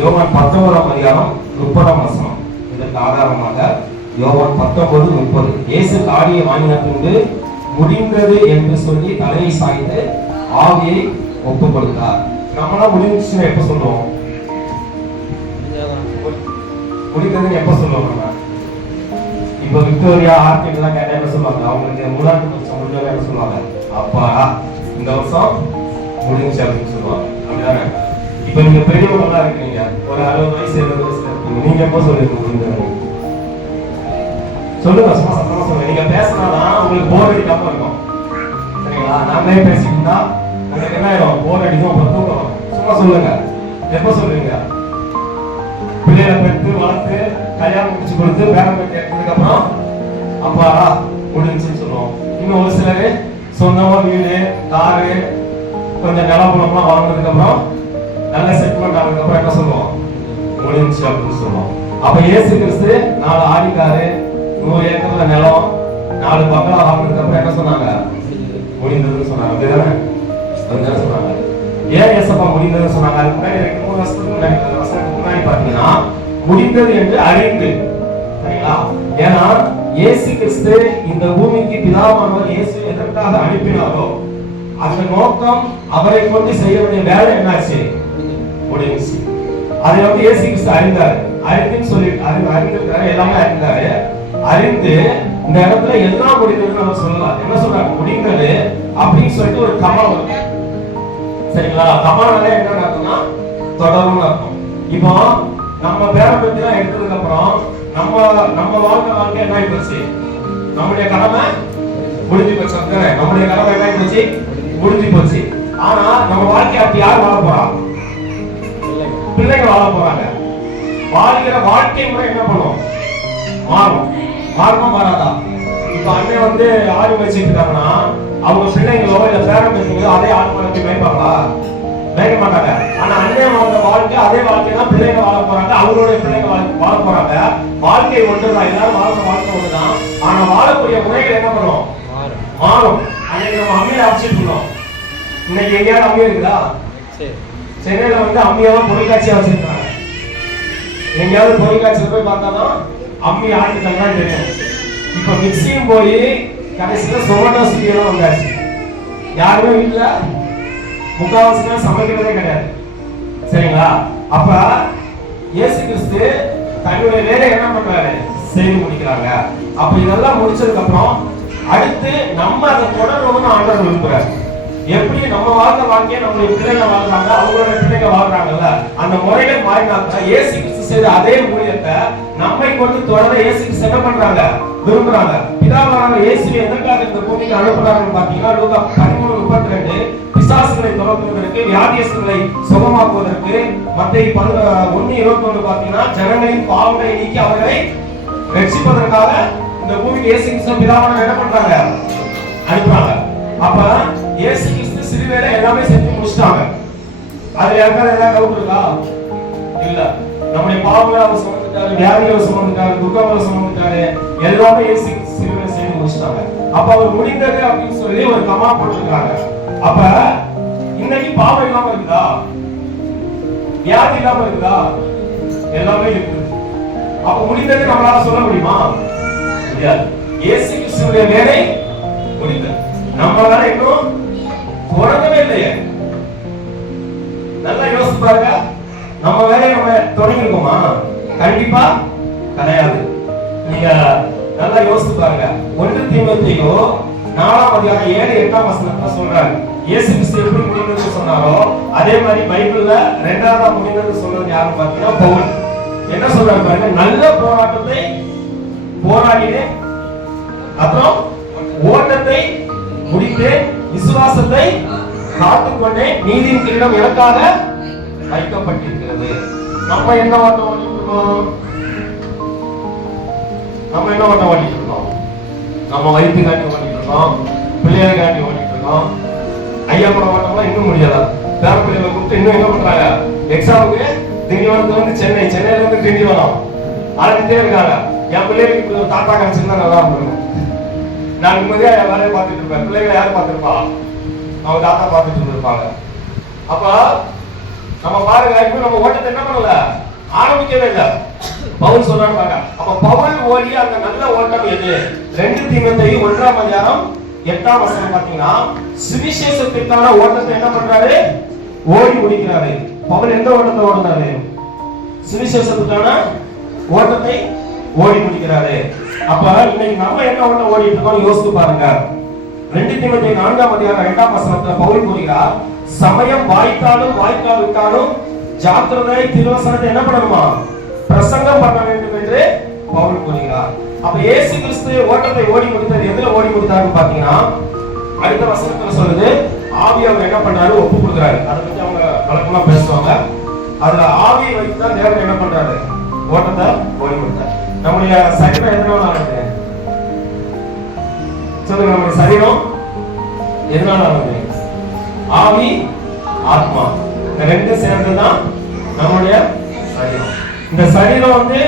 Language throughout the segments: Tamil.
யோவான் பத்தொன்பதாம் அதிகாரம் முப்பதாம் வசனம். இதற்கு ஆதாரமாக யோவான் பத்தொன்பது முப்பது. இயேசு காடியை வாங்கின பின்பு முடிந்தது என்று சொல்லி தலையை சாய்ந்து ஆவியை ஒப்பு கொடுத்தார் நம்மளாம் முடிஞ்சுன்னு எப்ப சொல்லுவோம்? முடிந்ததுன்னு எப்ப சொல்லுவோம் நம்ம? இப்போ விக்டோரியா ஆர்கிட் எல்லாம் கேட்டா என்ன சொல்லுவாங்க? அவங்களுக்கு மூணாவது வருஷம் முடிஞ்சவங்க என்ன சொல்லுவாங்க? அப்பா இந்த வருஷம் முடிஞ்சு அப்படின்னு சொல்லுவாங்க. அப்படிதானே? இப்போ நீங்க பெரியவங்களா இருக்கீங்க. ஒரு அறுபது வயசு எழுபது வயசுல இருக்கீங்க. நீங்க எப்போ சொல்லுங்க சொல்லுங்க சும்மா சத்தமா சொல்லுங்க. நீங்க பேசினாதான் உங்களுக்கு போர் அடிக்காம இருக்கும். சரிங்களா? நாங்களே பேசிட்டு உங்களுக்கு என்ன ஆயிடும் போர் அடிக்கும் அப்புறம் தூக்கம் சும்மா சொல்லுங்க. எப்போ சொல்லுவீங்க பிள்ளைகளை பெற்று வளர்த்து கல்யாணம் முடிச்சு கொடுத்து பேரம் பேட்டி எடுத்ததுக்கு அப்புறம் அப்பாடா முடிஞ்சுன்னு சொல்லுவோம். இன்னும் ஒரு சிலர் சொந்தமா வீடு காரு கொஞ்சம் நிலப்புறம்லாம் வாங்கினதுக்கு அப்புறம் நல்ல செட்டில்மெண்ட் ஆனதுக்கு அப்புறம் என்ன சொல்லுவோம்? முடிஞ்சு அப்படின்னு சொல்லுவோம். அப்ப இயேசு கிறிஸ்து நாலு ஆடிக்காரு நூறு ஏக்கர்ல நிலம் நாலு பங்களா வாங்கினதுக்கு அப்புறம் என்ன சொன்னாங்க? முடிந்ததுன்னு சொன்னாங்க. அப்படிதானே? அதுதான் சொன்னாங்க. ஏன் ஏசப்பா முடிந்ததுன்னு சொன்னாங்க? அதுக்கு முன்னாடி ரெண்டு மூணு வருஷத்துக்கு முன்னாடி வருஷத்துக்கு முன்னாடி பாத்தீங்கன்னா முடிந்தது என்று அறிந்து. சரிங்களா? ஏன்னா இயேசு கிறிஸ்து இந்த பூமிக்கு பிதாவானவர் இயேசு எதற்காக அனுப்பினாரோ அந்த நோக்கம் அவரை கொண்டு செய்ய வேண்டிய வேலை என்னாச்சு? முடிஞ்சு அதை வந்து இயேசு கிறிஸ்து அறிந்தார். அறிந்துன்னு சொல்லிட்டு அறிந்து அறிந்திருக்காரு எல்லாமே அறிந்தாரு. அறிந்து இந்த இடத்துல எல்லாம் முடிந்ததுன்னு நம்ம சொல்லலாம். என்ன சொல்றாங்க முடிந்தது அப்படின்னு சொல்லிட்டு ஒரு கமா வரும். சரிங்களா? கமானால என்ன நடக்கும்னா தொடரும்னு அர்த்தம் இப்போ நம்ம பேரை பத்தி எல்லாம் எடுத்ததுக்கு அப்புறம் நம்ம நம்ம வாழ்க்கை வாழ்க்கை என்ன ஆயிடுச்சு நம்முடைய கடமை முடிஞ்சு போச்சு. நம்முடைய கடமை என்ன ஆயிடுச்சு முடிஞ்சு போச்சு. ஆனா நம்ம வாழ்க்கை அப்படி யார் வாழ போறா? பிள்ளைங்க வாழ போறாங்க. வாழ்கிற வாழ்க்கை முறை என்ன பண்ணும்? மாறும். மாறுமா மாறாதா? இப்ப அண்ணன் வந்து ஆடு வச்சுக்கிட்டாங்கன்னா அவங்க பிள்ளைங்களோ இல்ல பேரம் பேசுங்களோ அதே ஆடு வளர்த்து மேய்ப்பாங்களா? மேய்க்க மாட்டாங்க. ஆனா அண்ணன் வாழ்ந்த வாழ்க்கை அதே வாழ்க்கை தான் பிள்ளைங்க வாழ போறாங்க. அவங்களுடைய பிள்ளைங்க வாழ வாழ போறாங்க. வாழ்க்கை ஒன்றுதான். எல்லாரும் வாழ்ற வாழ்க்கை ஒன்றுதான். ஆனா வாழக்கூடிய முறைகள் என்ன பண்ணும்? மாறும். அன்னைக்கு நம்ம அம்மியில அரைச்சிட்டு இருந்தோம். இன்னைக்கு எங்கேயாவது அம்மையா இருக்குதா? சென்னையில வந்து அம்மியெல்லாம் பொருட்காட்சியா வச்சிருக்காங்க எங்கேயாவது பொருட்காட்சியில் போய் பார்த்தாலும் அம்மி ஆட்டுக்கள் தான் தெரியும். இப்ப மிக்சியும் போய் கடைசியில சொமேட்டோ ஸ்விக்கி வந்தாச்சு. யாருமே வீட்டுல முக்காவாசி சமைக்கிறதே கிடையாது. சரிங்களா? அப்ப இயேசு கிறிஸ்து தன்னுடைய வேலை என்ன பண்றாரு? செய்து முடிக்கிறாங்க. அப்ப இதெல்லாம் முடிச்சதுக்கு அப்புறம் அடுத்து நம்ம அதை தொடரணும்னு ஆண்டவர் விரும்புறாரு. எப்படி நம்ம வாழ்ந்த வாழ்க்கையை நம்மளுடைய பிள்ளைங்க வாழ்றாங்க அவங்களோட பிள்ளைங்க வாழ்றாங்கல்ல அந்த முறைகள் மாறினாக்க ஏசு கிறிஸ்து செய்த அதே ஊழியத்தை நம்மை கொண்டு தொடர ஏசு கிறிஸ்து என்ன பண்றாங்க? விரும்புறாங்க. பிதாவான இயேசு எதற்காக இந்த பூமிக்கு அனுப்புறாங்கன்னு பாத்தீங்கன்னா லூகா பதிமூணு முப்பத்தி ரெண்டு பிசாசுகளை துரத்துவதற்கு வியாதியஸ்தர்களை சுகமாக்குவதற்கு மத்திய ஒன்னு இருபத்தி ஒன்று பாத்தீங்கன்னா ஜனங்களின் பாவங்களை நீக்கி அவர்களை ரட்சிப்பதற்காக இந்த பூமிக்கு இயேசு கிறிஸ்து பிதாவான என்ன பண்றாங்க? அனுப்புறாங்க. அப்ப இயேசு கிறிஸ்து சிறுவேளை எல்லாமே செஞ்சு முடிச்சிட்டாங்க. அதுல யாருக்காவது ஏதாவது டவுட் இருக்கா? இல்ல. நம்முடைய பாவங்களை அவர் சுமந்துட்டாரு வியாதிகளை சுமந்துட்டாரு துக்கங்களை சுமந்துட்டாரு எல்லாமே இயேசு கிறிஸ்து சிறுவேளை செய்து முடிச்சிட்டாங்க. அப்ப அவர் முடிந்தது அப்படின்னு சொல்லி ஒரு கமா போட்டிருக்காங்க. அப்ப இன்னைக்கு பாவம் இல்லாம இருக்குதா? வியாதி இல்லாம இருக்குதா? எல்லாமே இருக்கு. அப்ப முடிந்தது நம்மளால சொல்ல முடியுமா? முடியாது. இயேசு கிறிஸ்துவின் வேலை முடிந்தது. நம்மளால இன்னும் தொடங்கவே இல்லையே. நல்லா யோசிச்சு பாருங்க. நம்ம வேலையை நம்ம தொடங்கிருக்கோமா கண்டிப்பா கிடையாது. நீங்க நல்லா யோசிச்சு பாருங்க. ஒன்று தீமத்தையோ நாலாம் அதிகாரம் ஏழு எட்டாம் வசனத்துல சொல்றாரு. இயேசு கிறிஸ்து எப்படி முடிந்தது சொன்னாரோ அதே மாதிரி பைபிள்ல ரெண்டாவதா முடிந்தது சொன்னது யாரும் பாத்தீங்கன்னா பவுல். என்ன சொல்றாரு பாருங்க? நல்ல போராட்டத்தை போராடினேன். அப்புறம் ஓட்டத்தை முடித்தேன். விசுவாசத்தை காத்துக்கொண்டே நீதியின் கிரீடம் எனக்காக வைக்கப்பட்டிருக்கிறது. நம்ம என்ன ஓட்டம் ஓட்டிட்டு நம்ம என்ன ஓட்டம் ஓட்டிட்டு இருக்கோம் நம்ம வயிற்று காட்டி ஓட்டிட்டு இருக்கோம் பிள்ளையார் காட்டி ஓட்டிட்டு இருக்கோம் ஐயா கூட ஓட்டம்லாம் இன்னும் முடியாது பேர பிள்ளைகளை கூப்பிட்டு இன்னும் என்ன பண்றாங்க? எக்ஸாமுக்கு திண்டிவனத்துல இருந்து சென்னை சென்னையில இருந்து திண்டிவனம். அழைச்சிட்டே இருக்காங்க என் பிள்ளைகளுக்கு தாத்தா கிடைச்சிருந்தா நல்லா இருக்கணும் நான் நிம்மதியா என் வேலையை பார்த்துட்டு இருப்பேன் பிள்ளைகளை யார் பார்த்துருப்பா? அவங்க தாத்தா பார்த்துட்டு இருந்திருப்பாங்க. அப்ப நம்ம பாருங்க இப்ப நம்ம ஓட்டத்தை என்ன பண்ணல? ஆரம்பிக்கவே இல்லை. பவுல் சொல்றாரு பாருங்க. அப்ப பவுல் ஓடிய அந்த நல்ல ஓட்டம் எது? ரெண்டு தீமத்தை ஒன்றாம் அதிகாரம் எட்டாம் வசனம் பாத்தீங்கன்னா சுவிசேஷத்திற்கான ஓட்டத்தை என்ன பண்றாரு? ஓடி முடிக்கிறாரு. பவுல் எந்த ஓட்டத்தை ஓடினாரு? சுவிசேஷத்துக்கான ஓட்டத்தை ஓடி முடிக்கிறாரு. அப்ப இன்னைக்கு நம்ம என்ன ஒண்ணு ஓடிட்டு இருக்கோம் யோசித்து பாருங்க. ரெண்டு திமுக நான்காம் அதிகாரம் இரண்டாம் வசனத்துல பவுல் கூறுகிறார் சமயம் வாய்த்தாலும் வாய்க்காவிட்டாலும் ஜாக்கிரதை திருவசனத்தை என்ன பண்ணணுமா? பிரசங்கம் பண்ண வேண்டும் என்று பவுல் கூறுகிறார். அப்ப இயேசு கிறிஸ்து ஓட்டத்தை ஓடி முடித்தது எதுல ஓடி முடித்தாருன்னு பாத்தீங்கன்னா அடுத்த வசனத்துல சொல்லுது ஆவி அவங்க என்ன பண்ணாரு ஒப்பு கொடுக்குறாரு. அதை பத்தி அவங்க வழக்கமா பேசுவாங்க. அதுல ஆவியை வைத்து தான் தேவன் என்ன பண்றாரு? ஓட்டத்தை ஓடி முடித்தார். நம்முடைய சரீரம் எதனால ஆனது சொல்லுங்க நம்முடைய சரீரம் எதனால ஆனது ஆவி ஆத்மா. இந்த ரெண்டு சேர்ந்துதான் நம்முடைய சரீரம். இந்த சரீரம் வந்து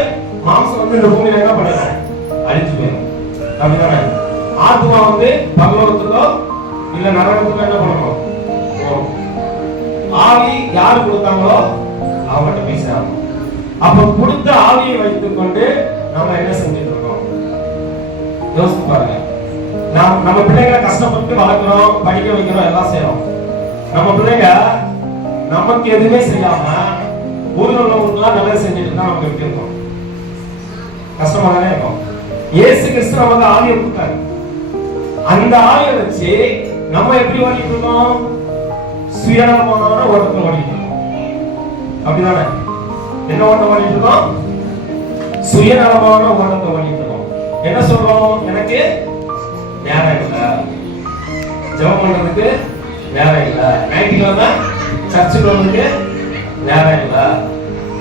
மாம்சம் வந்து இந்த பூமியில என்ன பண்ணணும் அழிஞ்சு போயிடும். அப்படிதானே ஆத்மா வந்து பகலோகத்துக்கோ இல்ல நரகத்துக்கோ என்ன பண்ணணும்? ஆவி யார் கொடுத்தாங்களோ அவங்கள்ட்ட பேசுறாங்க அப்ப கொடுத்த ஆவியை வைத்துக் கொண்டு நம்ம என்ன செஞ்சுட்டு இருக்கோம் யோசிச்சு பாருங்க. நாம் நம்ம பிள்ளைங்களை கஷ்டப்பட்டு வளர்க்குறோம் படிக்க வைக்கிறோம் எல்லாம் செய்யறோம். நம்ம பிள்ளைங்க நமக்கு எதுவுமே செய்யாம ஊர்ல உள்ளவங்களுக்குலாம் நல்லது செஞ்சுட்டு தான் நமக்கு எப்படி இருக்கும். கஷ்டமா தானே இருக்கும். ஏசு கிறிஸ்து நமக்கு ஆவியை கொடுத்தாரு அந்த ஆவியை வச்சு நம்ம எப்படி ஓடிட்டு இருக்கோம்? சுயநலமான ஓட்டத்தில் ஓடிட்டு இருக்கோம். அப்படிதானே? என்ன ஓட்டம் ஓடிட்டு இருக்கோம்? சுயநலமான ஓட்டத்தை ஓடிட்டு என்ன சொல்றோம்? எனக்கு நேரம் இல்லை. ஜெபம் பண்றதுக்கு நேரம் இல்ல. ஞாயிற்றுக்கிழமை சர்ச்சுக்கு வர்றதுக்கு நேரம் இல்லை.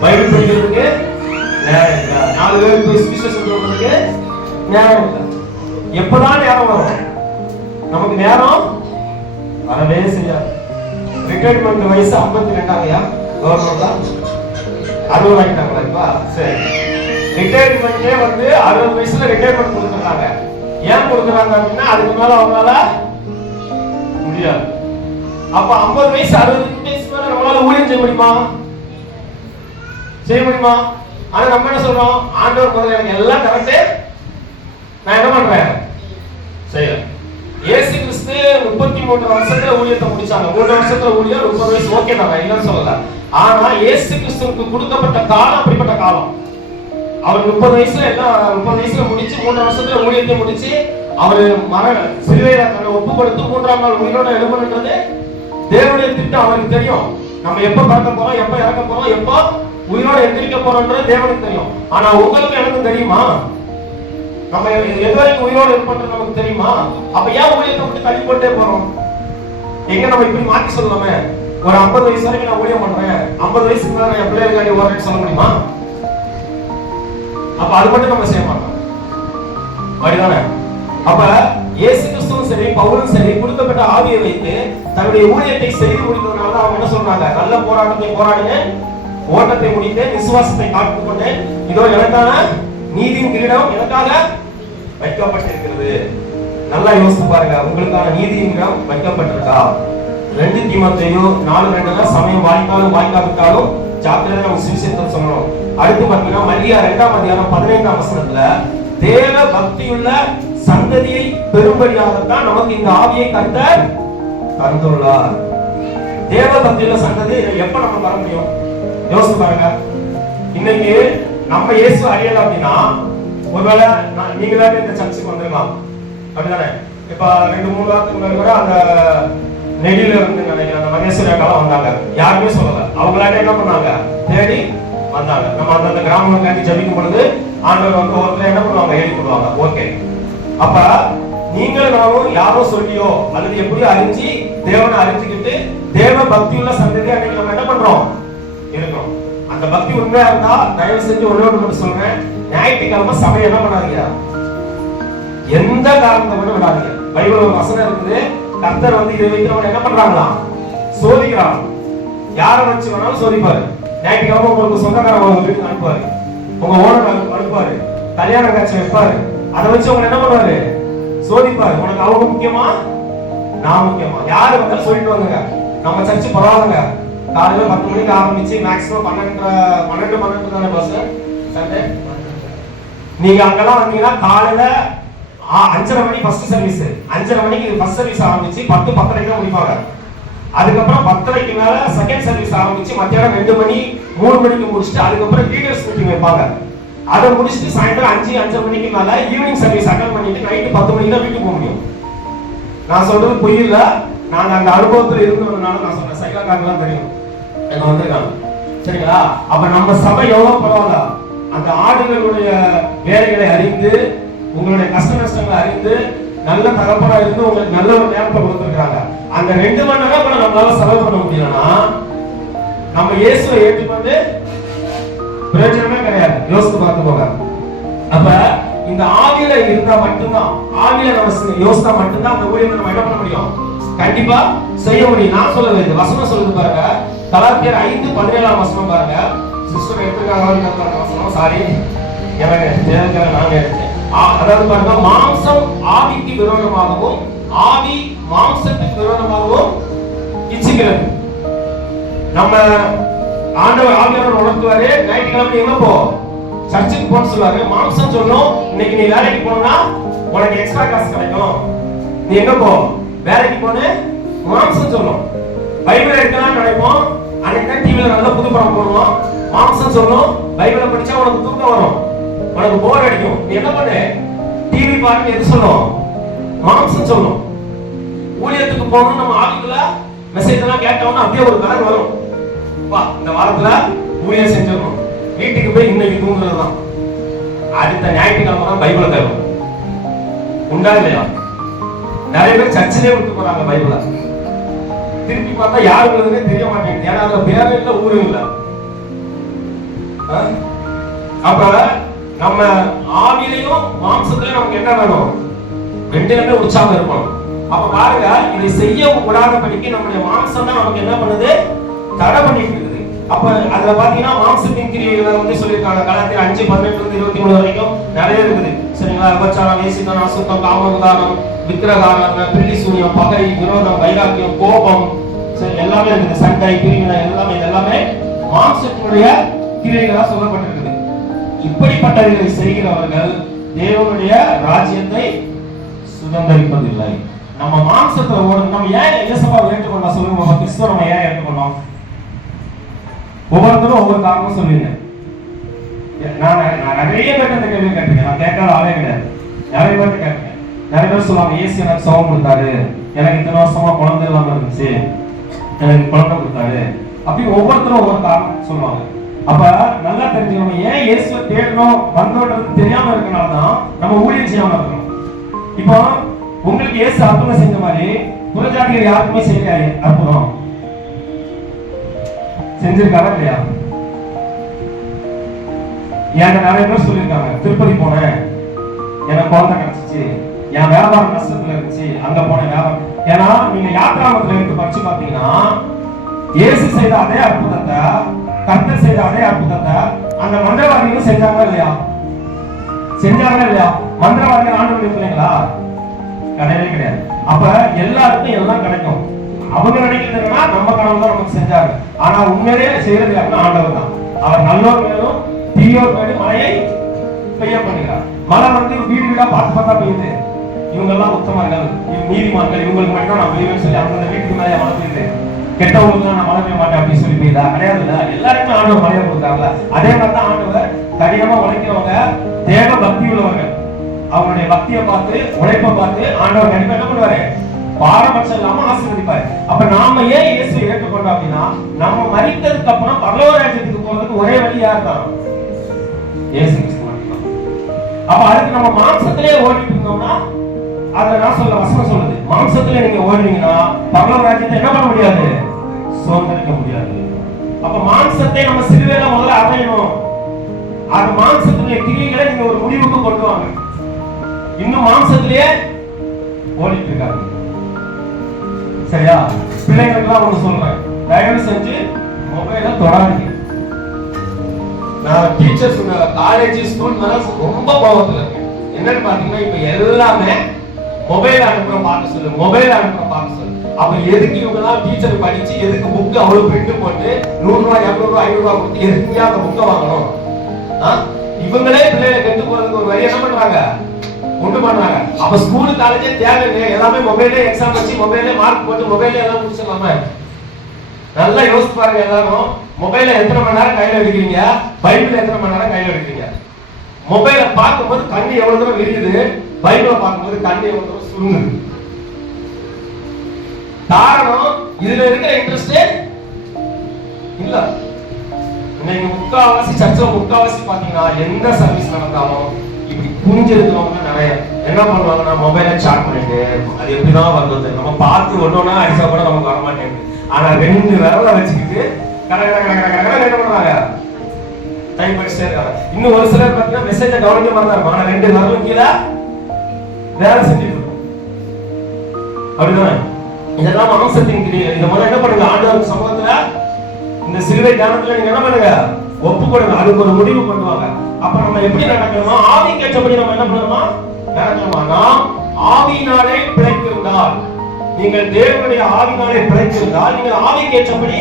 பைபிள் படிக்கிறதுக்கு நேரம் இல்லை. நாலு பேர் போய் சுவிசேஷம் சொல்றதுக்கு நேரம் இல்லை. எப்பதான் நேரம் வரும்? நமக்கு நேரம் வரவே செய்யாது. ரிட்டையர்மெண்ட் வயசு ஐம்பத்தி ரெண்டாங்கயா கவர்மெண்ட் தான். அறுபது ஆகிட்டாங்களா இப்ப? சரி. ரிட்டையர்மெண்ட்டே வந்து அறுபது வயசுல ரிட்டையர்மெண்ட் கொடுத்துருக்காங்க. ஏன் கொடுக்குறாங்க அப்படின்னா அதுக்கு மேல அவங்களால முடியாது. அப்ப ஐம்பது வயசு அறுபது வயசு மேல நம்மளால ஊழியம் செய்ய முடியுமா? செய்ய முடியுமா? ஆனா நம்ம என்ன சொல்றோம்? ஆண்டவர் முதல்ல எனக்கு எல்லாம் கரெக்டு நான் என்ன பண்றேன்? செய்யறேன் ஏசு கிறிஸ்து முப்பத்தி மூன்று வருஷத்துல ஊழியத்தை முடிச்சாங்க. மூணு வருஷத்துல ஊழியம் முப்பது வயசு ஓகே நான் இல்லைன்னு சொல்லல. ஆனா ஏசு கிறிஸ்துவுக்கு கொடுக்கப்பட்ட காலம் அப்படிப்பட்ட காலம். அவர் முப்பது வயசுல எல்லாம் முப்பது வயசுல முடிச்சு மூன்று வருஷத்துல ஊழியத்தை முடிச்சு அவர் மரண சிலுவையில தன்னை ஒப்பு கொடுத்து மூன்றாம் நாள் உயிரோட எழுபணுன்றது தேவனுடைய திட்டம் அவருக்கு தெரியும். நம்ம எப்ப பறக்க போறோம் எப்ப இறக்க போறோம் எப்போ உயிரோட எந்திரிக்க போறோம்ன்றது தேவனுக்கு தெரியும். ஆனா உங்களுக்கு எனக்கு தெரியுமா? நம்ம எதுவரைக்கும் உயிரோட இருப்போம்ன்றது நமக்கு தெரியுமா? அப்ப ஏன் ஊழியத்தை விட்டு தள்ளி போட்டே போறோம்? எங்க நம்ம இப்படி மாற்றி சொல்லலாமே ஒரு 50 வயசு வரைக்கும் நான் ஊழியம் பண்றேன். 50 வயசுக்கு மேல என் பிள்ளைகளுக்காண்டி ஓடுறேன்னு சொல்ல முடியுமா? அப்ப அது மட்டும் நம்ம செய்ய மாட்டோம். அப்படிதானே அப்ப இயேசு கிறிஸ்துவும் சரி பவுலும் சரி கொடுக்கப்பட்ட ஆவியை வைத்து தன்னுடைய ஊழியத்தை செய்து முடிந்ததுனால அவங்க என்ன சொல்றாங்க? நல்ல போராட்டத்தை போராடினேன் ஓட்டத்தை முடித்து விசுவாசத்தை காத்து கொண்டேன். இதோ எனக்கான நீதியின் கிரீடம் எனக்காக வைக்கப்பட்டிருக்கிறது. நல்லா யோசித்து பாருங்க உங்களுக்கான நீதியின் கிரீடம் வைக்கப்பட்டிருக்கா? ரெண்டு தீமத்தையும் நாலு ரெண்டுல சமயம் வாய்க்காலும் வாய்க்காவிட்டாலும் ஜாக்கிரதை நம்ம சுவிசேஷத்தை சொல்லணும் அடுத்து பாத்தீங்கன்னா மரியா இரண்டாம் அதிகாரம் பதினைந்தாம் வசனத்துல தேவ பக்தியுள்ள சந்ததியை பெரும்படியாகத்தான் நமக்கு இந்த ஆவியை கர்த்தர் தந்துள்ளார். தேவ பக்தியுள்ள சந்ததி எப்ப நம்ம வர முடியும்? யோசிச்சு பாருங்க. இன்னைக்கு நம்ம இயேசு அறியல அப்படின்னா ஒருவேளை நான் நீங்களாவே இந்த சர்ச்சுக்கு வந்துடலாம். அப்படிதானே? இப்ப ரெண்டு மூணு வாரத்துக்கு முன்னாடி கூட அந்த நெடில இருந்து நினைக்கிற அந்த மகேஸ்வரி அக்காலாம் வந்தாங்க. யாருமே சொல்லல. அவங்களால என்ன பண்ணாங்க? தேடி வந்தாங்க. நம்ம அந்தந்த அந்த கிராமங்களுக்காண்டி ஜபிக்கும் பொழுது ஆண்டவர் வந்து ஒருத்தர் என்ன பண்ணுவாங்க? எழுதி கொடுவாங்க ஓகே. அப்ப நீங்களும் நானும் யாரோ சொல்லியோ அல்லது எப்படியோ அறிஞ்சு தேவனை அறிஞ்சுக்கிட்டு தேவ பக்தியுள்ள சந்ததியா அன்னைக்கு நம்ம என்ன பண்றோம்? இருக்கிறோம். அந்த பக்தி உண்மையா இருந்தா தயவு செஞ்சு ஒண்ணே ஒண்ணு மட்டும் சொல்றேன். ஞாயிற்றுக்கிழமை சபை என்ன பண்ணாதீங்க? எந்த காரணத்தை மட்டும் விடாதீங்க. பைபிள் ஒரு வசனம் இருக்குது. கர்த்தர் வந்து இதை வைத்து அவன் என்ன பண்றாங்களாம் சோதிக்கிறான். யாரை வச்சு வேணாலும் சோதிப்பாரு. ஞாயிற்றுக்கிழமை உங்களுக்கு சொந்தக்காரங்க உங்க வீட்டுக்கு அனுப்புவாரு. உங்க ஓனர் அனுப்புவாரு. கல்யாண காட்சி வைப்பாரு. அதை வச்சு உங்களை என்ன பண்ணுவாரு? சோதிப்பாரு. உனக்கு அவங்க முக்கியமா? நான் முக்கியமா? யாரு வந்தாலும் சொல்லிட்டு வாங்க. நம்ம சர்ச்சு பரவாயில்லைங்க காலையில பத்து மணிக்கு ஆரம்பிச்சு மேக்ஸிமம் பன்னெண்டு பன்னெண்டு பன்னெண்டு தானே பஸ் சண்டே? நீங்க அங்கெல்லாம் வந்தீங்கன்னா காலையில அஞ்சரை மணி ஃபர்ஸ்ட் சர்வீஸ் அஞ்சரை மணிக்கு ஃபர்ஸ்ட் சர்வீஸ் ஆரம்பிச்சு பத்து பத்தரைக்கு தான் முடிப்பாங்க. அதுக்கப்புறம் பத்தரைக்கு மேல செகண்ட் சர்வீஸ் ஆரம்பிச்சு மத்தியானம் ரெண்டு மணி மூணு மணிக்கு முடிச்சுட்டு அதுக்கப்புறம் லீடர்ஸ் மீட்டிங் வைப்பாங்க. அதை முடிச்சுட்டு சாயந்தரம் அஞ்சு அஞ்சரை மணிக்கு மேல ஈவினிங் சர்வீஸ் அட்டன் பண்ணிட்டு நைட்டு பத்து மணிக்கு தான் வீட்டுக்கு போக முடியும். நான் சொல்றது புரியல. நான் அந்த அனுபவத்துல இருந்ததுனால நான் சொன்னேன். சைலாக்காரங்களாம் தெரியும். என்ன வந்திருக்காங்க. சரிங்களா? அப்ப நம்ம சபை எவ்வளவு பரவாயில்ல? அந்த ஆடுகளுடைய வேலைகளை அறிந்து உங்களுடைய கஷ்ட நஷ்டங்களை அறிந்து நல்ல தகப்பனா இருந்து உங்களுக்கு நல்ல ஒரு நேரத்தை கொடுத்துருக்காங்க அந்த ரெண்டு மணி நேரம் கூட நம்மளால செலவு பண்ண முடியலன்னா நம்ம இயேசுவை ஏற்றுக்கொண்டு பிரயோஜனமே கிடையாது. யோசித்து பார்த்து போக அப்ப இந்த ஆவியில இருந்தா மட்டும்தான் ஆவியில நம்ம யோசித்தா மட்டும்தான் அந்த ஊழியம் நம்ம என்ன பண்ண முடியும்? கண்டிப்பா செய்ய முடியும். நான் சொல்ல இது வசனம் சொல்லுது பாருங்க. கலாத்தியர் ஐந்து பதினேழாம் வசனம் பாருங்க. சிஸ்டர் எடுத்துக்காக வசனம். சாரி எனக்கு தேவைக்காக நானே எடுத்தேன். அதாவது பாருங்க மாம்சம் ஆவிக்கு விரோதமாகவும் ஆவி மாம்சத்துக்கு விரோதமாகவும் இச்சிக்கிறது. நம்ம ஆண்டவர் ஆவியானவர் உணர்த்துவாரு. ஞாயிற்றுக்கிழமை எங்க போ? சர்ச்சுக்கு போன்னு சொல்லுவாரு. மாம்சம் சொல்லும் இன்னைக்கு நீ வேலைக்கு போனா உனக்கு எக்ஸ்ட்ரா காசு கிடைக்கும். நீ எங்க போ? வேலைக்கு போன மாம்சம் சொல்லும். பைபிள் எடுக்கலாம் நினைப்போம். அன்னைக்கு தான் டிவில நல்ல புது படம் போடுவோம். மாம்சம் சொல்லும் பைபிளை படிச்சா உனக்கு தூக்கம் வரும். உனக்கு போர் அடிக்கும். நீ என்ன பண்ணு? டிவி பாருங்க எது சொல்லும் மாம்சம் சொல்லும் ஊழியத்துக்கு போகணும் நம்ம ஆளுக்குள்ள மெசேஜ் எல்லாம் கேட்டோம்னா அப்படியே ஒரு கலர் வரும். வா இந்த வாரத்துல ஊழியம் செஞ்சிடணும். வீட்டுக்கு போய் இன்னைக்கு தூங்குறது தான் அடுத்த ஞாயிற்றுக்கிழமை தான் பைபிளை தரும் உண்டா இல்லையா? நிறைய பேர் சர்ச்சிலே விட்டு போறாங்க பைபிளை. திருப்பி பார்த்தா யாருங்கிறதுனே தெரிய மாட்டேங்குது. ஏன்னா அதுல பேரும் இல்லை ஊரும் இல்லை. அப்ப நம்ம ஆவிலையும் மாம்சத்திலையும் நமக்கு என்ன வேணும்? ரெண்டுலயுமே உற்சாகம் இருக்கணும். அப்ப பாருங்க இதை செய்ய விடாதபடிக்கு நம்முடைய மாம்சம் தான் நமக்கு என்ன பண்ணுது? தடை பண்ணிட்டு இருக்குது. அப்ப அதுல பாத்தீங்கன்னா மாம்சத்தின் கிரியைகளை வந்து சொல்லியிருக்காங்க. கலாத்திர அஞ்சு பதினெட்டு இருபத்தி மூணு வரைக்கும் நிறைய இருக்குது. சரிங்களா? அபச்சாரம் வேசித்தனம் அசுத்தம் காமதானம் விக்கிரகாரம் பில்லி சூனியம் பகை விரோதம் வைராக்கியம் கோபம் சரி எல்லாமே இருக்குது. சண்டை பிரிவினை எல்லாமே இது எல்லாமே மாம்சத்தினுடைய கிரியைகளா சொல்லப்பட்டிருக்குது இப்படிப்பட்டவைகளை செய்கிறவர்கள் தேவனுடைய ராஜ்யத்தை சுதந்திரிப்பதில்லை. நம்ம மாம்சத்தை ஓடு நம்ம ஏன் இயேசுவை ஏற்றுக்கொண்டா சொல்லுங்க நம்ம கிறிஸ்துவ நம்ம ஏன் ஏற்றுக்கொண்டோம்? ஒவ்வொருத்தரும் ஒவ்வொரு காரணம் சொல்லுங்க. நான் நான் நிறைய பேர் இந்த கேள்வி கேட்டிருக்கேன். நான் கேட்காத ஆளே கிடையாது. நிறைய பேர் கேட்டிருக்கேன். நிறைய பேர் சொல்லுவாங்க ஏசு எனக்கு சுகம் கொடுத்தாரு. எனக்கு இத்தனை வருஷமா குழந்தை இல்லாம இருந்துச்சு. எனக்கு குழந்தை கொடுத்தாரு. அப்படி ஒவ்வொருத்தரும் ஒவ்வொரு காரணம் சொல்லுவாங்க. அப்ப நல்லா தெரிஞ்சுக்கணும் ஏன் இயேசுவை தேடணும் வந்தோன்றது தெரியாம இருக்கனால தான் நம்ம ஊழியம் செய்யாம இருக்கணும். இப்போ உங்களுக்கு இயேசு அற்புதம் செஞ்ச மாதிரி புறஜாதிகள் யாருக்குமே செய்யலையா? அற்புதம். செஞ்சிருக்காரா இல்லையா? என்கிட்ட நிறைய பேர் சொல்லியிருக்காங்க திருப்பதி போனேன். எனக்கு குழந்தை கிடைச்சிச்சு. என் வியாபாரம் நஷ்டத்துல இருந்துச்சு. அங்க போனேன் வியாபாரம். ஏன்னா நீங்க யாத்ராமத்துல எடுத்து படிச்சு பாத்தீங்கன்னா இயேசு செய்த அதே அற்புதத்தை கர்த்தர் செய்த அதே அற்புதத்தை அந்த மந்திரவாதிகளும் செஞ்சாங்க இல்லையா? செஞ்சாங்க இல்லையா? மந்திரவாதிகள் ஆண்டு பிள்ளைங்களா கிடையவே கிடையாது. அப்ப எல்லாருக்கும் எல்லாம் கிடைக்கும். அவங்க நினைக்கிறதுனா நம்ம கடவுள் தான் நமக்கு செஞ்சாரு. ஆனா உண்மையிலே செய்யறது யாருன்னா ஆண்டவர் தான். அவர் நல்லோர் மேலும் தீயோர் மேலும் மழையை பெய்ய பண்ணுகிறார். மழை வந்து வீடு வீடா பார்த்து பார்த்தா பெய்யுது. இவங்க எல்லாம் உத்தமர்கள் இவங்க நீதிமான்கள் இவங்களுக்கு மட்டும் நான் பெய்வேன்னு சொல்லி அவங்க வீட்டுக்கு மேலே மழை பெய்யுது கெட்டவங்களுக்கு நான் மழை மாட்டேன் அப்படின்னு சொல்லி பெய்யுதா கிடையாது இல்ல எல்லாருமே ஆண்டவர் மரியாதை கொடுத்தாங்கல்ல அதே மாதிரி தான் ஆண்டவர் கடினமா உழைக்கிறவங்க தேவ பக்தி உள்ளவர்கள் அவருடைய பக்தியை பார்த்து உழைப்பை பார்த்து ஆண்டவர் கண்டிப்பா என்ன பண்ணுவாரு? பாரபட்சம் இல்லாம ஆசீர்வதிப்பாரு. அப்ப நாம ஏன் இயேசு ஏற்றுக்கொண்டோம் அப்படின்னா நம்ம மறித்ததுக்கு அப்புறம் பரலோக ராஜ்யத்துக்கு போறதுக்கு ஒரே வழி யார் தான் இயேசு அப்ப அதுக்கு நம்ம மாம்சத்திலே ஓடிட்டு இருந்தோம்னா அத நான் சொல்ல வசனம் சொல்லுது. மாம்சத்துல நீங்க ஓடுறீங்கன்னா பரலோக ராஜ்யத்தை என்ன பண்ண முடியாது? சுதந்திரிக்க முடியாது. அப்ப மாம்சத்தை நம்ம சிறுவேல முதல்ல அடையணும். அது மாம்சத்துடைய கிரியைகளை நீங்க ஒரு முடிவுக்கு கொண்டு வாங்க. இன்னும் மாம்சத்திலேயே ஓடிட்டு இருக்காங்க. சரியா? பிள்ளைங்களுக்குலாம் ஒண்ணு சொல்றேன். தயவு செஞ்சு மொபைல தொடாதீங்க. நான் டீச்சர்ஸ் காலேஜ் ஸ்கூல் ரொம்ப கோபத்துல இருக்கேன். என்னன்னு பாத்தீங்கன்னா இப்ப எல்லாமே மொபைல் அனுப்புற பார்க்க சொல்லு மொபைல் அனுப்புற பார்க்க சொல்லு. அப்ப எதுக்கு இவங்க எல்லாம் டீச்சர் படிச்சு எதுக்கு புக்கு அவ்வளவு பிரிண்ட் போட்டு நூறு ரூபாய் இருநூறு ரூபாய் ஐநூறு ரூபாய் கொடுத்து எதுக்கு அந்த புக்கை வாங்கணும்? ஆ? இவங்களே பிள்ளைகளை கெட்டு போறதுக்கு ஒரு வழி என்ன பண்றாங்க? ஒண்ணு பண்றாங்க. அப்ப ஸ்கூல் காலேஜே தேவையில்லை எல்லாமே மொபைலே எக்ஸாம் வச்சு மொபைல்லே மார்க் போட்டு மொபைலே எல்லாம் முடிச்சிடலாமா. நல்லா யோசிச்சு பாருங்க எல்லாரும். மொபைல எத்தனை மணி நேரம் கையில எடுக்கிறீங்க? பைபிள் எத்தனை மணி நேரம் கையில எடுக்கிறீங்க? மொபைல பார்க்கும்போது கண்ணு எவ்வளவு தூரம் விரியுது? பைபிளை பார்க்கும்போது கண்ணை எவ்வளவு தூரம் சுருங்குது. காரணம் இதுல இருக்கிற இன்ட்ரெஸ்டே இல்ல. இன்னைக்கு முக்காவாசி சர்ச்சில் முக்காவாசி பாத்தீங்கன்னா எந்த சர்வீஸ் நடந்தாலும் இப்படி புரிஞ்சிருக்கிறவங்க நிறைய என்ன பண்ணுவாங்கன்னா மொபைலை சாட் பண்ணிட்டு அது எப்படிதான் வந்தது? நம்ம பார்த்து ஒன்னொன்னா அடிச்சா கூட நமக்கு வர மாட்டேங்குது ஆனா ரெண்டு விரல வச்சுக்கிட்டு என்ன பண்றாங்க? டைப் படிச்சுட்டே இருக்காங்க. இன்னும் ஒரு சிலர் பார்த்தீங்கன்னா மெசேஜை கவனிக்க மாதிரி இருக்கும் ஆனா ரெண்டு விரலும் கீழே வேலை செஞ்சுட்டு அப்படிதான்? அப்படிதானே இதெல்லாம் மாம்சத்தின் கிரியை இந்த முதல்ல என்ன பண்ணுங்க? ஆண்டவர் சமூகத்துல இந்த சிலுவை தியானத்துல நீங்க என்ன பண்ணுங்க? ஒப்பு கொடுங்க அதுக்கு ஒரு முடிவு பண்ணுவாங்க. அப்ப நம்ம எப்படி நடக்கணுமா? ஆவி கேட்டபடி நம்ம என்ன பண்ணணுமா? நடக்கணுமா? நாம் ஆவியினாலே பிழைத்திருந்தால். நீங்கள் தேவனுடைய ஆவினாலே பிழைத்திருந்தால் நீங்கள் ஆவி கேட்டபடி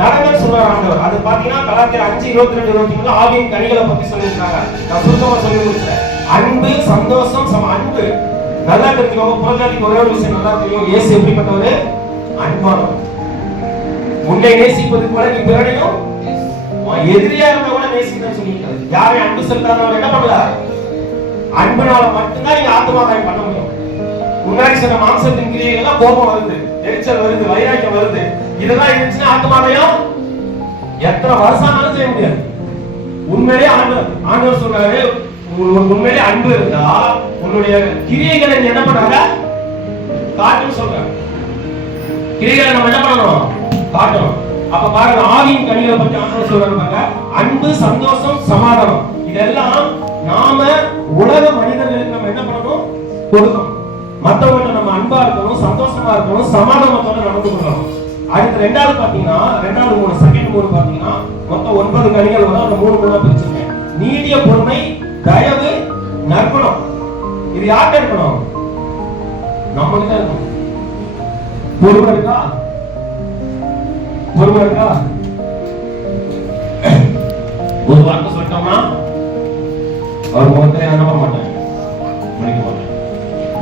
நடங்க சொல்றார் ஆண்டவர். அது பாத்தீங்கன்னா கலாத்திர அஞ்சு இருபத்தி ரெண்டு இருபத்தி மூணு ஆவியின் கனிகளை பத்தி சொல்லியிருக்காங்க. நான் சுருக்கமா சொல்லி முடிச்சேன் அன்பு சந்தோஷம் சம அன்பு. நல்லா தெரிஞ்சுக்கோங்க புறஞ்சாதிக்கு ஒரே ஒரு விஷயம் நல்லா தெரியும். இயேசு எப்படிப்பட்டவர்? அன்பானவர். உன்னை நேசிப்பது போல நீ பிறனையும் உன் எதிரியா இருந்தா கூட நேசிக்கணும்னு சொல்லியிருக்காரு யாரை அன்பு செலுத்தாதவர் என்ன பண்ணல அன்பினால மட்டும்தான் நீங்க ஆத்மாதாயம் பண்ண முடியும். முன்னாடி சொன்ன மாம்சத்தின் கிரியைகள்லாம் கோபம் வருது எரிச்சல் வருது வைராக்கியம் வருது. இதெல்லாம் இருந்துச்சுன்னா ஆத்மாதாயம் எத்தனை வருஷம் ஆனாலும் செய்ய முடியாது. உண்மையிலே ஆண்டவர் ஆண்டவர் சொல்றாரு உண்மையிலே அன்பு இருந்தா உன்னுடைய கிரியைகளை நீ என்ன பண்றாங்க காட்டுன்னு சொல்றாங்க கிரியைகளை நம்ம என்ன பண்ணணும்? காட்டணும். அப்ப பாருங்க ஆவியின் கனிகளை பற்றி ஆண்டவர் சொல்றாரு பாருங்க. அன்பு சந்தோஷம் சமாதானம். இதெல்லாம் நாம உலக மனிதர்களுக்கு நம்ம என்ன பண்ணணும்? கொடுக்கணும். மற்றவங்க நம்ம அன்பா இருக்கணும் சந்தோஷமா இருக்கணும் சமாதானத்தோட நடந்து கொள்ளணும். அடுத்து ரெண்டாவது பாத்தீங்கன்னா ரெண்டாவது மூணு செகண்ட் மூணு பாத்தீங்கன்னா மொத்தம் ஒன்பது கனிகள் வரும். அந்த மூணு மூணா பிரிச்சிருக்கேன் நீடிய பொறுமை தயவு நற்குணம். இது யார்கிட்ட இருக்கணும்? நம்ம கிட்ட இருக்கணும். பொறுமை இருக்கா? பொறுமை இருக்கா? ஒரு வார்த்தை சொல்லிட்டோம்னா அவர் முகத்திலே நம்ப மாட்டாங்க முடிக்க மாட்டாங்க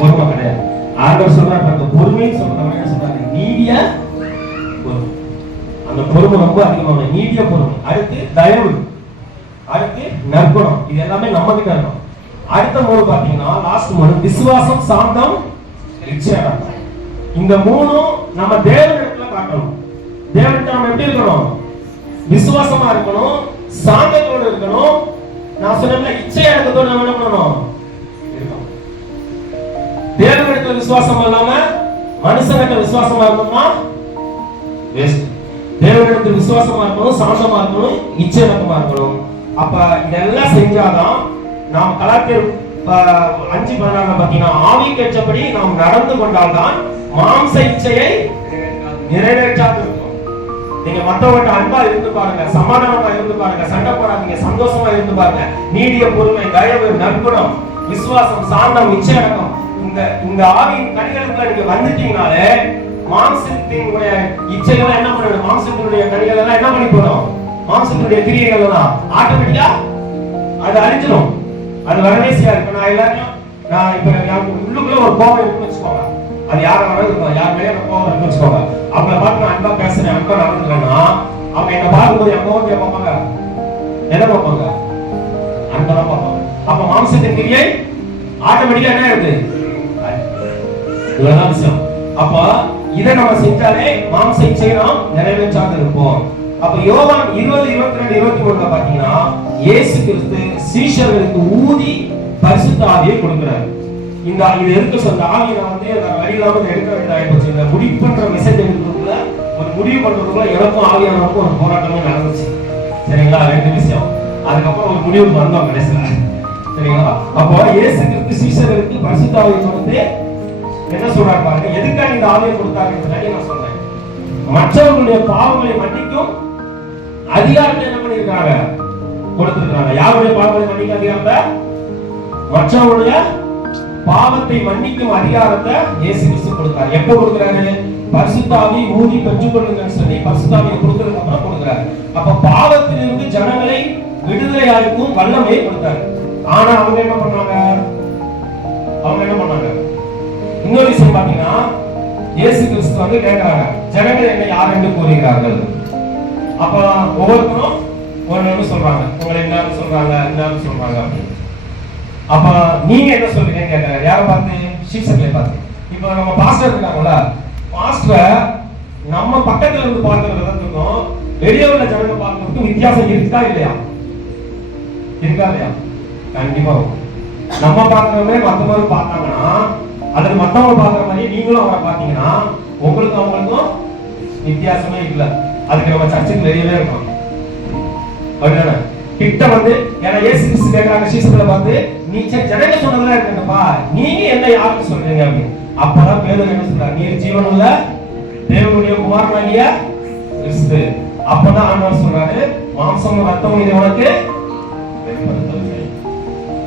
பொறுமை கிடையாது. ஆண்டவர் சொல்றாரு அந்த பொறுமைன்னு சொல்றவங்க என்ன சொல்றாங்க நீடிய பொறுமை. அந்த பொறுமை ரொம்ப அதிகமான நீடிய பொறுமை. அடுத்து தயவு. அடுத்து நற்குணம். இது எல்லாமே நம்ம கிட்ட இருக்கும் அடுத்த மூணு பாத்தீங்கன்னா லாஸ்ட் மூணு விசுவாசம் சாந்தம் நிச்சயம். இந்த மூணும் நம்ம தேவனிடத்துல காட்டணும். தேவன்கிட்ட நம்ம எப்படி இருக்கணும்? விசுவாசமா இருக்கணும் சாந்தத்தோடு இருக்கணும். நான் சொன்ன இச்சை இடத்தோடு நம்ம என்ன பண்ணணும்? தேவனிடத்துல விசுவாசம் இல்லாம மனுஷனுக்கு விசுவாசமா இருந்தோம்னா வேஸ்ட் தேவனிடத்துல விசுவாசமா இருக்கணும் சாந்தமா இருக்கணும் இச்சையடக்கமா இருக்கணும். அப்ப இதெல்லாம் செஞ்சாதான் நாம் கலாத்திர அஞ்சு பதினாறு பாத்தீங்கன்னா ஆவி நாம் நடந்து கொண்டால்தான் மாம்ச இச்சையை நிறைவேற்றாது இருக்கும் நீங்க மத்தவங்க அன்பா இருந்து பாருங்க சமாதானமா இருந்து பாருங்க சண்டை போடாதீங்க சந்தோஷமா இருந்து பாருங்க. நீடிய பொறுமை தயவு நற்குணம் விசுவாசம் சாந்தம் இச்சையடக்கம் இந்த இந்த ஆவியின் கனிகளுக்குள்ள நீங்க வந்துட்டீங்கனாலே மாம்சத்தினுடைய இச்சைகளை என்ன பண்ணிடும் மாம்சத்தினுடைய கனிகள் எல்லாம் என்ன பண்ணி போடும்? மாம்சத்தினுடைய கிரியைகள் எல்லாம் ஆட்டோமேட்டிக்கா அது அழிஞ்சிடும் அது வரவே செய்யாது இப்ப நான் எல்லாரையும் நான் இப்ப உள்ளுக்குள்ள ஒரு கோபம் இருக்குன்னு வச்சுக்கோங்க. அது யார வரது யார் மேலே எனக்கு கோபம் இருக்குன்னு வச்சுக்கோங்க. அவங்கள பார்த்து நான் அன்பா பேசுறேன். அன்பா நடந்துக்கிறேன்னா அவங்க என்ன பார்க்கும்போது என் கோபத்தை பார்ப்பாங்க. என்ன பார்ப்பாங்க? அன்பாதான் பார்ப்பாங்க. அப்ப மாம்சத்தின் கிரியை ஆட்டோமேட்டிக்கா என்ன ஆயிடுது? இவ்வளவுதான் விஷயம். அப்ப இதை நம்ம செஞ்சாலே மாம்ச இச்சையை நாம் நிறைவேற்றாது இருப்போம். அப்ப யோவான் இருபது இருபத்தி ரெண்டு இருபத்தி மூணுல பாத்தீங்கன்னா இயேசு கிறிஸ்து சீஷர்களுக்கு ஊதி பரிசுத்த ஆவியை கொடுக்குறாரு. இந்த இது எடுக்க சொன்ன ஆவியை நான் வந்து அந்த வழியில்லாம எடுக்க வேண்டியதாக இந்த முடிப்புன்ற மெசேஜ் எடுக்கிறதுக்குள்ள ஒரு முடிவு பண்றதுக்குள்ள எனக்கும் ஆவியானவருக்கும் ஒரு போராட்டமே நடந்துச்சு. சரிங்களா? ரெண்டு விஷயம். அதுக்கப்புறம் ஒரு முடிவு வந்தோம் கடைசியில். சரிங்களா? அப்போ இயேசு கிறிஸ்து சீஷர்களுக்கு பரிசுத்த ஆவியை கொடுத்து என்ன சொல்றாரு பாருங்க எதுக்காக இந்த ஆவியை கொடுத்தாருன்னு நான் சொல்றேன். மற்றவர்களுடைய பாவங்களை மன்னிக்கும் அதிகாரத்தை என்ன பண்ணிருக்காங்க கொடுத்திருக்காங்க யாருடைய பாவத்தை மன்னிக்க அதிகாரத்தை மற்றவருடைய பாவத்தை மன்னிக்கும் அதிகாரத்தை இயேசு கிறிஸ்து கொடுத்தார். எப்போ கொடுக்கிறாரு? பரிசுத்தாவி ஊதி பெற்றுக்கொள்ளுங்கன்னு சொல்லி. பரிசுத்தாவியை கொடுக்கறதுக்கு அப்புறம் கொடுக்குறாரு. அப்ப பாவத்திலிருந்து ஜனங்களை விடுதலையாக்கும் வல்லமையை கொடுத்தாரு. ஆனா அவங்க என்ன பண்ணாங்க? அவங்க என்ன பண்ணாங்க? இன்னொரு விஷயம் பாத்தீங்கன்னா இயேசு கிறிஸ்து வந்து கேட்கிறாங்க ஜனங்கள் என்ன யார் என்று கூறுகிறார்கள்? அப்ப ஒவ்வொருத்தரும் ஒன்னு சொல்றாங்க. உங்களை என்னன்னு சொல்றாங்க என்னன்னு சொல்றாங்க அப்ப நீங்க என்ன சொல்றீங்கன்னு கேட்கிறாங்க யாரை பார்த்து? சீசர்களை பார்த்து. இப்ப நம்ம பாஸ்டர் இருக்காங்கல்ல பாஸ்டர் நம்ம பக்கத்துல இருந்து பார்க்கிற விதத்துக்கும் வெளியே உள்ள ஜனங்க பார்க்கறதுக்கும் வித்தியாசம் இருக்கா இல்லையா? இருக்கா இல்லையா? கண்டிப்பா நம்ம நம்ம மாதிரி மத்தவங்க பார்த்தாங்கன்னா அல்லது மத்தவங்க பார்க்கற மாதிரி நீங்களும் அவரை பார்த்தீங்கன்னா உங்களுக்கும் அவங்களுக்கும் வித்தியாசமே இல்லை. அதுக்கு நம்ம சர்ச்சுக்கு நிறையவே இருக்கும். அப்படின்னா கிட்ட வந்து ஏன்னா ஏசு கிறிஸ்து கேட்கறாங்க சீசர்களை பார்த்து நீ சரி, ஜனங்க சொன்னதுல இருக்கட்டும்பா நீங்க என்ன யாருக்கு சொல்றீங்க? அப்படின்னு. அப்பதான் பேதர் என்ன சொல்றாரு? நீர் ஜீவன் உள்ள தேவனுடைய குமாரனாகிய கிறிஸ்து. அப்பதான் ஆண்டவர் சொல்றாரு மாம்சமும் ரத்தமும் இது உனக்கு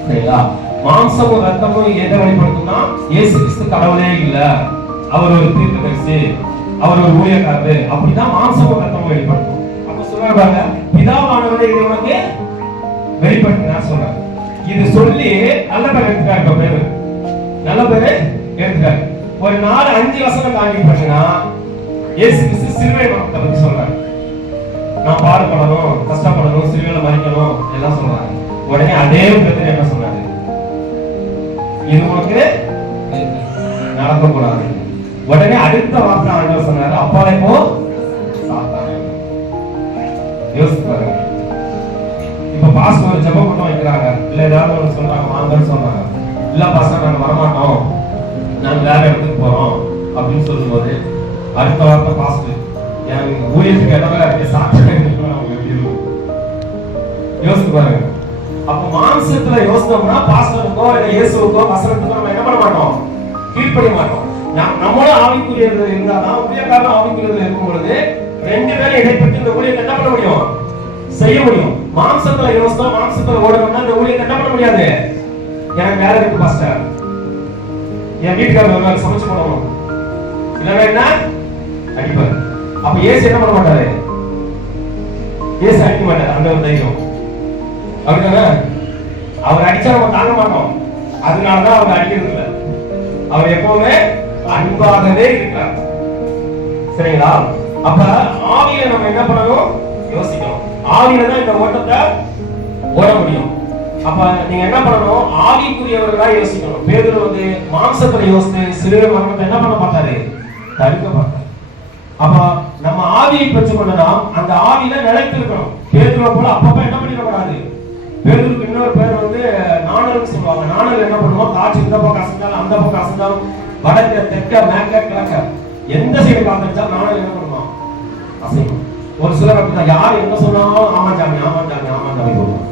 சரிங்களா? மாம்சமும் ரத்தமும் எதை வெளிப்படுத்தும்னா ஏசு கிறிஸ்து கடவுளே இல்ல. அவர் ஒரு தீர்க்கதரிசி. அவர் ஒரு ஊழியக்காரரு. அப்படிதான் மாம்சமும் ரத்தமும் வெளிப்படுத்தும். அப்ப சொல்றாரு பாருங்க பிதாவானவரை இது உனக்கு வெளிப்படுத்தினா சொல்றாரு. இது சொல்லி நல்ல பேர் எடுத்துட்டாரு இப்ப பேரு. நல்ல பேரு எடுத்துட்டாரு. ஒரு நாலு அஞ்சு வசனம் தாண்டி பார்த்தீங்கன்னா இயேசு கிறிஸ்து சிலுவை பத்தி சொல்றாரு. நான் பாடுபடணும் கஷ்டப்படணும் சிறுவையில மறிக்கணும் எல்லாம் சொல்றாங்க உடனே அதே பிரச்சனை என்ன சொன்னாரு? இது உனக்கு நடக்கக்கூடாது. உடனே அடுத்த வார்த்தை ஆண்டவர் சொன்னாரு அப்பாலே போ. பாருங்க. இப்ப பாஸ் ஒரு ஜெபம் பண்ண வைக்கிறாங்க. இல்ல ஏதாவது ஒன்று சொல்றாங்க வாங்கன்னு சொன்னாங்க. இல்ல பாஸ் நாங்க வரமாட்டோம். நாங்க வேற இடத்துக்கு போறோம் அப்படின்னு சொல்லும்போது அடுத்த வார்த்தை பாஸ் என் ஊழியத்துக்கு இடமே இருக்கு சாட்சியம் அவங்க எப்படி இருக்கும்? யோசிச்சு பாருங்க. அப்ப மாம்சத்துல யோசிச்சோம்னா பாஸ்டருக்கோ இல்ல இயேசுக்கோ வசனத்துக்கோ நம்ம என்ன பண்ண மாட்டோம்? கீழ்ப்படிய மாட்டோம். நம்- நம்மளும் ஆவிக்குரியது இருந்தாதான் ஊழியக்காரன் ஆவிக்குரியதுல இருக்கும் பொழுது ரெண்டு பேரும் இடைப்பட்டு இந்த ஊழியத்தை என்ன பண்ண முடியும்? செய்ய முடியும். மாம்சத்துல யோசித்தா மாம்சத்துல ஓடணும்னா இந்த ஊழியத்தை என்ன பண்ண முடியாது? எனக்கு வேலை இருக்கு பாஸ்டர் என் வீட்டுக்காரர் சமைச்சு போடணும் இல்லைன்னா என்ன? அடிப்பாரு. அப்ப ஏசு என்ன பண்ண மாட்டாரு? ஏசு அடிக்க மாட்டாரு. அந்த ஒரு தைரியம். அப்படிதானே அவர் அடிச்சா நம்ம தாங்க மாட்டோம். அதனாலதான் அவர் அடிக்கிறது இல்லை. அவர் எப்பவுமே அன்பாகவே இருக்கிறார் சரிங்களா? அப்ப ஆவியில நம்ம என்ன பண்ணணும்? யோசிக்கணும். ஆவியில தான் இந்த ஓட்டத்தை ஓட முடியும். அப்ப நீங்க என்ன பண்ணணும்? ஆவிக்குரியவர்களா யோசிக்கணும். பேதர் வந்து மாம்சத்துல யோசித்து சிறுவை மரணத்தை என்ன பண்ண மாட்டாரு? தடுக்க மாட்டாரு. அப்ப நம்ம ஆவியை பெற்றுக்கொண்டனா அந்த ஆவியில நிலைத்து இருக்கணும். பேதுருவை போல அப்பப்ப என்ன பண்ணிடக்கூடாது? பேதருக்கு இன்னொரு பேர் வந்து நாணல் சொல்லுவாங்க. நாணல் என்ன பண்ணுவோம்? காற்று இந்த பக்கம் அசந்தாலும் அந்த பக்கம் அசந்தாலும் வடக்க தெற்க மேற்க கிழக்க. எந்த சைடு காத்தடிச்சாலும் நானும் என்ன பண்ணுவான் அசைக்கும் ஒரு சிலர் அப்படிதான் யார் என்ன சொன்னாலும் ஆமா சாமி ஆமா சாமி ஆமா சாமி சொல்லுவாங்க.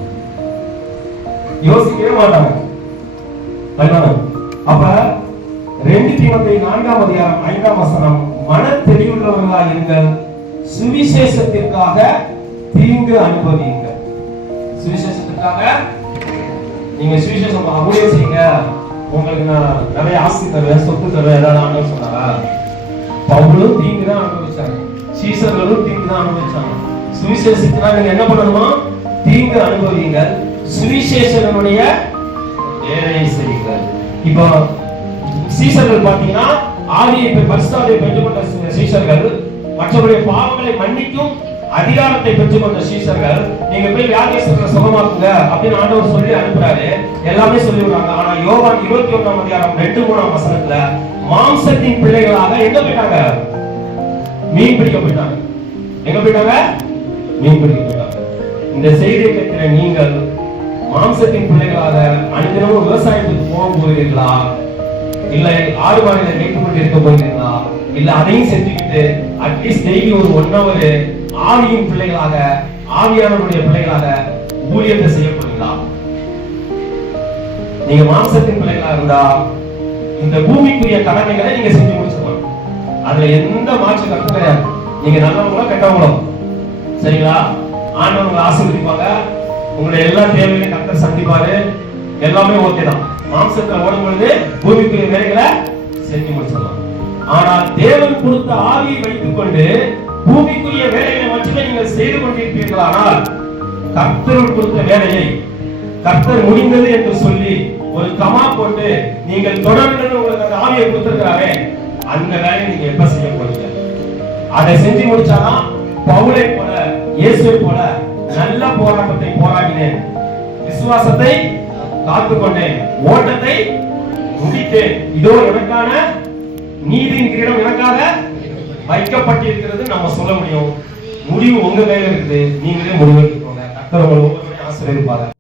யோசிக்கவே மாட்டாங்க. அப்ப ரெண்டு தீமத்தை நான்காம் அதிகாரம் ஐந்தாம் வசனம் மன தெளிவுள்ளவர்களா இருங்கள். சுவிசேஷத்திற்காக தீங்கு அனுபவியுங்கள். சுவிசேஷத்திற்காக நீங்க சுவிசேஷம் ஊழியம் செய்யுங்க. உங்களுக்கு நான் நிறைய ஆஸ்தி தருவேன் சொத்து தருவேன் ஏதாவது ஆண்டவர் சொன்னாரா? பவுலும் தீங்கு தான் அனுபவிச்சாங்க. சீசர்களும் தீங்கு தான் அனுபவிச்சாங்க. சுவிசேஷத்தினால் நீங்க என்ன பண்ணணுமா? தீங்கு அனுபவிங்க சுவிசேஷனுடைய வேலையை செய்யுங்கள். இப்போ சீசர்கள் பாத்தீங்கன்னா ஆவியை பரிசுத்தாவை பரிசுத்தாவியை பெற்றுக்கொண்ட சீசர்கள் மற்றவருடைய பாவங்களை மன்னிக்கும் அதிகாரத்தை பெற்றுக்கொண்ட சீசர்கள் நீங்க போய் வியாதியஸ்தர்களை சுகமாக்குங்க அப்படின்னு ஆண்டவர் சொல்லி அனுப்புறாரு. எல்லாமே சொல்லி ஆனா யோவான் இருபத்தி ஒன்றாம் அதிகாரம் ரெண்டு மூணாம் வசனத்துல மாம்சத்தின் பிள்ளைகளாக எங்க போயிட்டாங்க? மீன் பிடிக்க போயிட்டாங்க. எங்க போயிட்டாங்க? மீன் பிடிக்க போயிட்டாங்க. இந்த செய்தியை கேட்கிற நீங்கள் மாம்சத்தின் பிள்ளைகளாக அனுதினமும் விவசாயத்துக்கு போக போகிறீர்களா? இல்லை ஆடு மாடுகளை மேய்த்து கொண்டு இருக்க போகிறீர்களா? இல்ல அதையும் செஞ்சுக்கிட்டு அட்லீஸ்ட் டெய்லி ஒரு ஒன் ஹவர் ஆவியின் பிள்ளைகளாக ஆவியானவருடைய பிள்ளைகளாக ஊழியத்தை செய்யப்படும் நீங்க மாம்சத்தின் பிள்ளைகளா இருந்தா இந்த பூமிக்குரிய கடமைகளை நீங்க செஞ்சு முடிச்சிடலாம் அதுல எந்த மாற்று கருத்து கிடையாது. நீங்க நல்லவங்களோ கெட்டவங்களோ. சரிங்களா? ஆண்டவர் உங்களை ஆசீர்வதிப்பாங்க. உங்களுடைய எல்லா தேவைகளையும் கர்த்தர் சந்திப்பாரு. எல்லாமே ஓகே தான். மாம்சத்துல ஓடும் பொழுது பூமிக்குரிய வேலைகளை செஞ்சு முடிச்சிடலாம். ஆனால் தேவன் கொடுத்த ஆவியை வைத்துக் கொண்டு பூமிக்குரிய வேலைகளை மட்டுமே நீங்கள் செய்து கொண்டிருப்பீர்களானால் கர்த்தர் கொடுத்த வேலையை கர்த்தர் முடிந்தது என்று சொல்லி ஒரு கமா போட்டு நீங்கள் தொடர்ந்து உங்களுக்கு அந்த ஆவியை கொடுத்திருக்கிறாரே அந்த வேலையை நீங்க எப்ப செய்ய போறீங்க? அதை செஞ்சு முடிச்சாதான் பவுலை போல இயேசுவை போல நல்ல போராட்டத்தை போராடினேன். விசுவாசத்தை காத்துக்கொண்டேன் ஓட்டத்தை முடித்தேன். இதோ எனக்கான நீதியின் கிரீடம் எனக்காக வைக்கப்பட்டிருக்கிறது. நம்ம சொல்ல முடியும். முடிவு உங்க கையில இருக்குது. நீங்களே முடிவு எடுத்துக்கோங்க. கர்த்தர் ஆசிரியர் ஒவ்வொருவரையும்